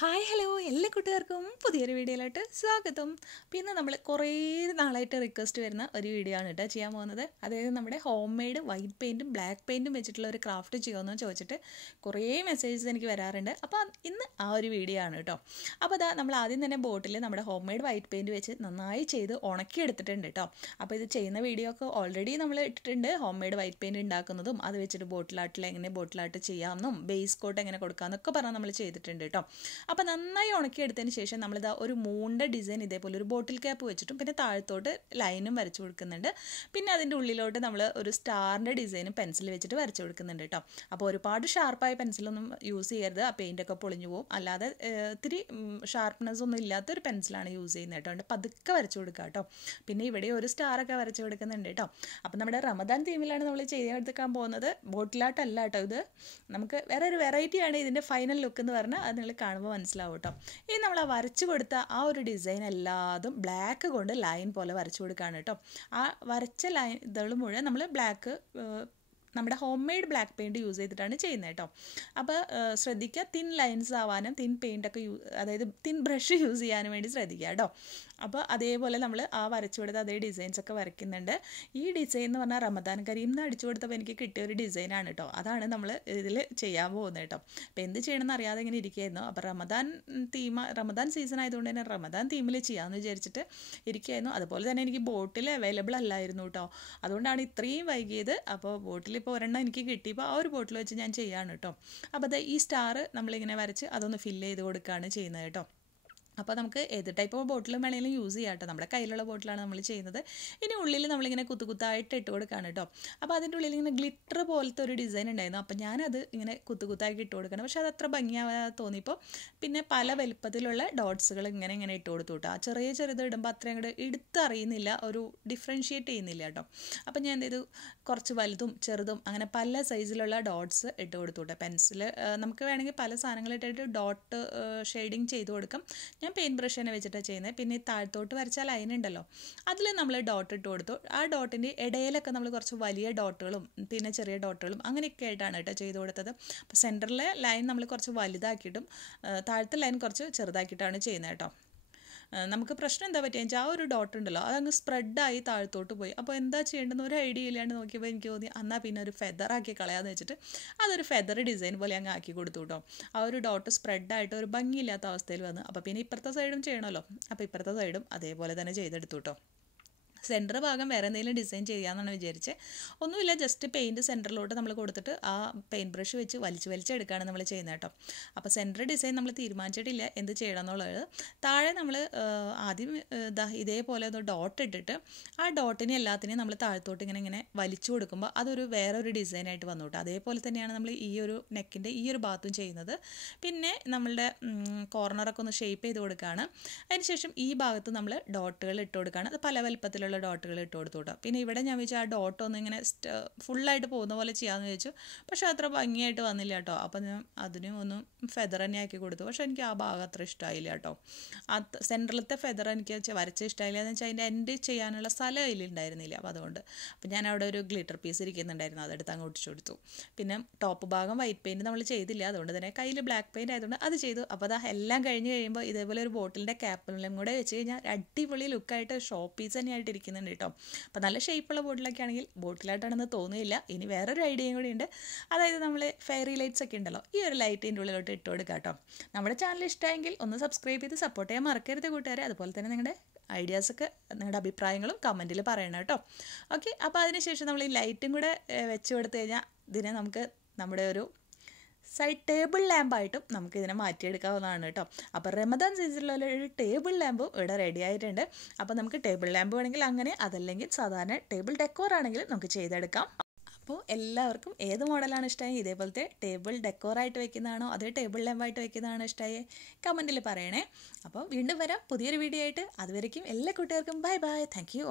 Hi hello എല്ലാ കൂട്ടുകാർക്കും പുതിയൊരു വീഡിയോയിലോട്ട് സ്വാഗതം. പിന്നെ നമ്മൾ കുറേ നാളായിട്ട് റിക്വസ്റ്റ് വരുന്ന ഒരു വീഡിയോ ആണ് കേട്ടോ ചെയ്യാൻ പോകുന്നത്. അതായത് നമ്മുടെ ഹോം മെയ്ഡ് വൈറ്റ് പെയിൻറ്റും ബ്ലാക്ക് പെയിൻറ്റും വെച്ചിട്ടുള്ള ഒരു ക്രാഫ്റ്റ് ചെയ്യുമെന്ന് ചോദിച്ചിട്ട് കുറേ മെസ്സേജസ് എനിക്ക് വരാറുണ്ട്. അപ്പോൾ ഇന്ന് ആ ഒരു വീഡിയോ ആണ് കേട്ടോ. അപ്പോൾ അതാ നമ്മൾ ആദ്യം തന്നെ ബോട്ടിൽ നമ്മുടെ ഹോം മെയ്ഡ് വൈറ്റ് പെയിൻറ്റ് വെച്ച് നന്നായി ചെയ്ത് ഉണക്കിയെടുത്തിട്ടുണ്ട് കേട്ടോ. അപ്പോൾ ഇത് ചെയ്യുന്ന വീഡിയോ ഒക്കെ ഓൾറെഡി നമ്മൾ ഇട്ടിട്ടുണ്ട്. ഹോം മെയ്ഡ് വൈറ്റ് പെയിൻറ്റ് ഉണ്ടാക്കുന്നതും അത് വെച്ചിട്ട് ബോട്ടിലാട്ടിൽ എങ്ങനെ ബോട്ടിലാട്ട് ചെയ്യാമെന്നും ബേസ് കോട്ട് എങ്ങനെ കൊടുക്കാമെന്നൊക്കെ പറഞ്ഞാൽ നമ്മൾ ചെയ്തിട്ടുണ്ട് കേട്ടോ. അപ്പോൾ നന്നായി ഉണക്കിയെടുത്തതിന് ശേഷം നമ്മളിതാ ഒരു മൂണിൻ്റെ ഡിസൈൻ ഇതേപോലെ ഒരു ബോട്ടിൽ ക്യാപ്പ് വെച്ചിട്ടും പിന്നെ താഴത്തോട്ട് ലൈനും വരച്ചു കൊടുക്കുന്നുണ്ട്. പിന്നെ അതിൻ്റെ ഉള്ളിലോട്ട് നമ്മൾ ഒരു സ്റ്റാറിൻ്റെ ഡിസൈനും പെൻസിൽ വെച്ചിട്ട് വരച്ചു കൊടുക്കുന്നുണ്ട് കേട്ടോ. അപ്പോൾ ഒരുപാട് ഷാർപ്പായ പെൻസിലൊന്നും യൂസ് ചെയ്യരുത്, ആ പെയിൻ്റൊക്കെ പൊളിഞ്ഞു പോകും. അല്ലാതെ ഇത്തിരി ഷാർപ്പ്നെസ് ഒന്നും ഇല്ലാത്തൊരു പെൻസിലാണ് യൂസ് ചെയ്യുന്നത് കേട്ടോ. അതുകൊണ്ട് പതുക്കെ വരച്ചു കൊടുക്കുക കേട്ടോ. പിന്നെ ഇവിടെ ഒരു സ്റ്റാറൊക്കെ വരച്ചു കൊടുക്കുന്നുണ്ട് കേട്ടോ. അപ്പോൾ നമ്മുടെ റമദാൻ തീമിലാണ് നമ്മൾ ചെയ്തെടുക്കാൻ പോകുന്നത്. ബോട്ടിലാട്ടല്ല കേട്ടോ ഇത്. നമുക്ക് വേറെ ഒരു വെറൈറ്റിയാണ് ഇതിൻ്റെ ഫൈനൽ ലുക്ക് എന്ന് പറഞ്ഞാൽ അത് നിങ്ങൾ കാണുമ്പോൾ മനസ്സിലാവും കേട്ടോ. ഇനി നമ്മൾ ആ വരച്ചു കൊടുത്ത ആ ഒരു ഡിസൈൻ എല്ലാതും ബ്ലാക്ക് കൊണ്ട് ലൈൻ പോലെ വരച്ചു കൊടുക്കുകയാണ് കേട്ടോ. ആ വരച്ച ലൈൻ ഇതുകൾ മുഴുവൻ നമ്മൾ ബ്ലാക്ക് നമ്മുടെ home made black paint use ചെയ്തിട്ടാണ് ചെയ്യുന്നത് കേട്ടോ. അപ്പോൾ ശ്രദ്ധിക്കുക, തിൻ ലൈൻസ് ആവാനും തിൻ പെയിൻ്റൊക്കെ അതായത് തിൻ ബ്രഷ് യൂസ് ചെയ്യാനും വേണ്ടി ശ്രദ്ധിക്കുക കേട്ടോ. അപ്പോൾ അതേപോലെ നമ്മൾ ആ വരച്ചു കൊടുത്ത അതേ ഡിസൈൻസൊക്കെ വരയ്ക്കുന്നുണ്ട്. ഈ ഡിസൈൻ എന്ന് പറഞ്ഞാൽ റമദാൻ കരീം എന്ന് അടിച്ചു കൊടുത്തപ്പോൾ എനിക്ക് കിട്ടിയ ഒരു ഡിസൈനാണ് കേട്ടോ. അതാണ് നമ്മൾ ഇതിൽ ചെയ്യാൻ പോകുന്നത് കേട്ടോ. അപ്പോൾ എന്ത് ചെയ്യണമെന്ന് അറിയാതെ ഇങ്ങനെ ഇരിക്കുകയായിരുന്നു. അപ്പോൾ റമദാൻ സീസൺ ആയതുകൊണ്ട് തന്നെ റമദാൻ തീമിൽ ചെയ്യാമെന്ന് വിചാരിച്ചിട്ട് ഇരിക്കുകയായിരുന്നു. അതുപോലെ തന്നെ എനിക്ക് ബോട്ടിൽ അവൈലബിൾ അല്ലായിരുന്നു കേട്ടോ. അതുകൊണ്ടാണ് ഇത്രയും വൈകിയത്. അപ്പോൾ ബോട്ടിൽ ഇപ്പോൾ ഒരെണ്ണം എനിക്ക് കിട്ടിയപ്പോൾ ആ ഒരു ബോട്ടിൽ വെച്ച് ഞാൻ ചെയ്യാണ് കേട്ടോ. അപ്പോൾ അത് ഈ സ്റ്റാർ നമ്മളിങ്ങനെ വരച്ച് അതൊന്ന് ഫില്ല് ചെയ്ത് കൊടുക്കുകയാണ് ചെയ്യുന്നത് കേട്ടോ. അപ്പോൾ നമുക്ക് ഏത് ടൈപ്പ് ഓഫ് ബോട്ടിലും വേണമെങ്കിലും യൂസ് ചെയ്യാം കേട്ടോ. നമ്മുടെ കയ്യിലുള്ള ബോട്ടിലാണ് നമ്മൾ ചെയ്യുന്നത്. ഇനി ഉള്ളിൽ നമ്മളിങ്ങനെ കുത്തായിട്ട് ഇട്ട് കൊടുക്കുകയാണ് കേട്ടോ. അപ്പോൾ അതിൻ്റെ ഉള്ളിൽ ഇങ്ങനെ ഗ്ലിറ്റർ പോലത്തെ ഒരു ഡിസൈൻ ഉണ്ടായിരുന്നു. അപ്പോൾ ഞാനത് ഇങ്ങനെ കുത്തായിട്ട് ഇട്ട് കൊടുക്കണം. പക്ഷേ അത് അത്ര ഭംഗിയാവാതെ തോന്നിയപ്പോൾ പിന്നെ പല വലുപ്പത്തിലുള്ള ഡോട്ട്സുകൾ ഇങ്ങനെ ഇട്ട് കൊടുത്തു കേട്ടോ. ആ ചെറുത് ഇടുമ്പോൾ അത്രയും കൂടെ എടുത്തറിയുന്നില്ല, ഒരു ഡിഫറൻഷ്യേറ്റ് ചെയ്യുന്നില്ല കേട്ടോ. അപ്പോൾ ഞാൻ എന്ത് ചെയ്തു, കുറച്ച് വലുതും ചെറുതും അങ്ങനെ പല സൈസിലുള്ള ഡോട്ട്സ് ഇട്ട് കൊടുത്തു കേട്ടോ. പെൻസിൽ നമുക്ക് വേണമെങ്കിൽ പല സാധനങ്ങളിട്ടിട്ട് ഡോട്ട് ഷെയ്ഡിങ് ചെയ്ത് കൊടുക്കാം. ഞാൻ പെയിൻറ്റ് ബ്രഷ് തന്നെ വെച്ചിട്ടാണ് ചെയ്യുന്നത്. പിന്നെ ഈ താഴത്തോട്ട് വരച്ച ലൈൻ ഉണ്ടല്ലോ, അതിൽ നമ്മൾ ഡോട്ട് ഇട്ട് കൊടുത്തു. ആ ഡോട്ടിൻ്റെ ഇടയിലൊക്കെ നമ്മൾ കുറച്ച് വലിയ ഡോട്ടുകളും പിന്നെ ചെറിയ ഡോട്ടുകളും അങ്ങനെയൊക്കെ ആയിട്ടാണ് കേട്ടോ ചെയ്ത് കൊടുത്തത്. അപ്പോൾ സെൻറ്ററിലെ ലൈൻ നമ്മൾ കുറച്ച് വലുതാക്കിയിട്ടും താഴത്തെ ലൈൻ കുറച്ച് ചെറുതാക്കിയിട്ടാണ് ചെയ്യുന്നത് കേട്ടോ. നമുക്ക് പ്രശ്നം എന്താ പറ്റിയെന്ന് വെച്ചാൽ ആ ഒരു ഡോട്ട് ഉണ്ടല്ലോ അതങ്ങ് സ്പ്രെഡായി താഴത്തോട്ട് പോയി. അപ്പോൾ എന്താ ചെയ്യേണ്ടതെന്ന് ഒരു ഐഡിയ ഇല്ലാണ്ട് നോക്കിയപ്പോൾ എനിക്ക് തോന്നി എന്നാൽ പിന്നെ ഒരു ഫെദറാക്കി കളയാമെന്ന് വെച്ചിട്ട് അതൊരു ഫെദർ ഡിസൈൻ പോലെ അങ്ങ് ആക്കി കൊടുത്തു കേട്ടോ. ആ ഒരു ഡോട്ട് സ്പ്രെഡായിട്ട് ഒരു ഭംഗിയില്ലാത്ത അവസ്ഥയിൽ വന്നു. അപ്പോൾ പിന്നെ ഇപ്പുറത്തെ സൈഡും ചെയ്യണമല്ലോ, അപ്പോൾ ഇപ്പുറത്തെ സൈഡും അതേപോലെ തന്നെ ചെയ്തെടുത്തു കേട്ടോ. സെൻറ്റർ ഭാഗം വേറെ എന്തെങ്കിലും ഡിസൈൻ ചെയ്യാമെന്നാണ് വിചാരിച്ചത്. ഒന്നുമില്ല, ജസ്റ്റ് പെയിൻറ്റ് സെൻറ്ററിലോട്ട് നമ്മൾ കൊടുത്തിട്ട് ആ പെയിൻറ്റ് ബ്രഷ് വെച്ച് വലിച്ചെടുക്കുകയാണ് നമ്മൾ ചെയ്യുന്നത് കേട്ടോ. അപ്പോൾ സെൻറ്റർ ഡിസൈൻ നമ്മൾ തീരുമാനിച്ചിട്ടില്ല എന്ത് ചെയ്യണം എന്നുള്ളത്. താഴെ നമ്മൾ ആദ്യം ഇതേപോലെ ഒന്ന് ഡോട്ട് ഇട്ടിട്ട് ആ ഡോട്ടിനെ എല്ലാത്തിനെയും നമ്മൾ താഴത്തോട്ട് ഇങ്ങനെ വലിച്ചു കൊടുക്കുമ്പോൾ അതൊരു വേറൊരു ഡിസൈനായിട്ട് വന്നു കേട്ടോ. അതേപോലെ തന്നെയാണ് നമ്മൾ ഈ ഒരു നെക്കിൻ്റെ ഈ ഒരു ഭാഗത്തും ചെയ്യുന്നത്. പിന്നെ നമ്മളുടെ കോർണറൊക്കെ ഒന്ന് ഷേപ്പ് ചെയ്ത് കൊടുക്കുകയാണ്. അതിനുശേഷം ഈ ഭാഗത്ത് നമ്മൾ ഡോട്ടുകൾ ഇട്ട് കൊടുക്കുകയാണ്. അത് പല വലുപ്പത്തിലുള്ള ഡോട്ടുകൾ ഇട്ട് കൊടുത്തു കേട്ടോ. പിന്നെ ഇവിടെ ഞാൻ വെച്ചാൽ ആ ഡോട്ട് ഒന്ന് ഇങ്ങനെ ഫുള്ളായിട്ട് പോകുന്ന പോലെ ചെയ്യാമെന്ന് വെച്ചു. പക്ഷേ അത്ര ഭംഗിയായിട്ട് വന്നില്ല കേട്ടോ. അപ്പം ഞാൻ അതിനും ഒന്ന് ഫെദർ തന്നെ ആക്കി കൊടുത്തു. പക്ഷേ എനിക്ക് ആ ഭാഗം അത്ര ഇഷ്ടമായില്ല കേട്ടോ. ആ സെൻറ്ററിലത്തെ ഫെദർ എനിക്ക് വരച്ച ഇഷ്ടമായില്ല എന്ന് വെച്ചാൽ അതിൻ്റെ എൻഡ് ചെയ്യാനുള്ള സ്ഥലം അതിലുണ്ടായിരുന്നില്ല. അപ്പോൾ അതുകൊണ്ട് ഞാൻ അവിടെ ഒരു ഗ്ലിറ്റർ പീസ് ഇരിക്കുന്നുണ്ടായിരുന്നു, അതെടുത്ത് അങ്ങ് ഒട്ടിച്ചു കൊടുത്തു. പിന്നെ ടോപ്പ് ഭാഗം വൈറ്റ് പെയിൻറ്റ് നമ്മൾ ചെയ്തില്ല, അതുകൊണ്ട് തന്നെ കയ്യിൽ ബ്ലാക്ക് പെയിൻറ്റ് ആയതുകൊണ്ട് അത് ചെയ്തു. അപ്പോൾ അത് എല്ലാം കഴിഞ്ഞ് കഴിയുമ്പോൾ ഇതേപോലെ ഒരു ബോട്ടിലിൻ്റെ ക്യാപ്പിലും കൂടെ വെച്ച് കഴിഞ്ഞാൽ അടിപൊളി ലുക്കായിട്ട് ഷോ പീസ് തന്നെയായിട്ട് ഇരിക്കുന്നുണ്ട് കേട്ടോ. അപ്പോൾ നല്ല ഷേപ്പുള്ള ബോട്ടിലൊക്കെ ആണെങ്കിൽ ബോട്ടിലായിട്ടാണെന്ന് തോന്നുന്നില്ല. ഇനി വേറൊരു ഐഡിയയും കൂടി ഉണ്ട്. അതായത് നമ്മൾ ഫെയറി ലൈറ്റ്സ് ഒക്കെ ഉണ്ടല്ലോ, ഈ ഒരു ലൈറ്റിൻ്റെ ഉള്ളിലോട്ട് ഇട്ട് കൊടുക്കുക കേട്ടോ. നമ്മുടെ ചാനൽ ഇഷ്ടമെങ്കിൽ ഒന്ന് സബ്സ്ക്രൈബ് ചെയ്ത് സപ്പോർട്ട് ചെയ്യാൻ മറക്കരുത് കൂട്ടുകാരെ. അതുപോലെ തന്നെ നിങ്ങളുടെ ഐഡിയാസൊക്കെ നിങ്ങളുടെ അഭിപ്രായങ്ങളും കമൻറ്റിൽ പറയണം കേട്ടോ. ഓക്കെ, അപ്പോൾ അതിനുശേഷം നമ്മൾ ഈ ലൈറ്റും കൂടെ വെച്ച് കൊടുത്തു കഴിഞ്ഞാൽ ഇതിനെ നമുക്ക് നമ്മുടെ ഒരു സൈഡ് ടേബിൾ ലാമ്പായിട്ടും നമുക്ക് ഇതിനെ മാറ്റിയെടുക്കാവുന്നതാണ് കേട്ടോ. അപ്പോൾ റമദാൻ സീസണിലുള്ള ഒരു ടേബിൾ ലാമ്പും ഇവിടെ റെഡി ആയിട്ടുണ്ട്. അപ്പോൾ നമുക്ക് ടേബിൾ ലാമ്പ് വേണമെങ്കിൽ അങ്ങനെ, അതല്ലെങ്കിൽ സാധാരണ ടേബിൾ ഡെക്കോർ ആണെങ്കിലും നമുക്ക് ചെയ്തെടുക്കാം. അപ്പോൾ എല്ലാവർക്കും ഏത് മോഡലാണ് ഇഷ്ടമായി, ഇതേപോലത്തെ ടേബിൾ ഡെക്കോറായിട്ട് വെക്കുന്നതാണോ അതേ ടേബിൾ ലാമ്പായിട്ട് വെക്കുന്നതാണോ ഇഷ്ടമായി, കമൻറ്റിൽ പറയണേ. അപ്പോൾ വീണ്ടും വരാം പുതിയൊരു വീഡിയോ ആയിട്ട്. അതുവരേക്കും എല്ലാ കൂട്ടുകാർക്കും ബൈ ബൈ. Thank you.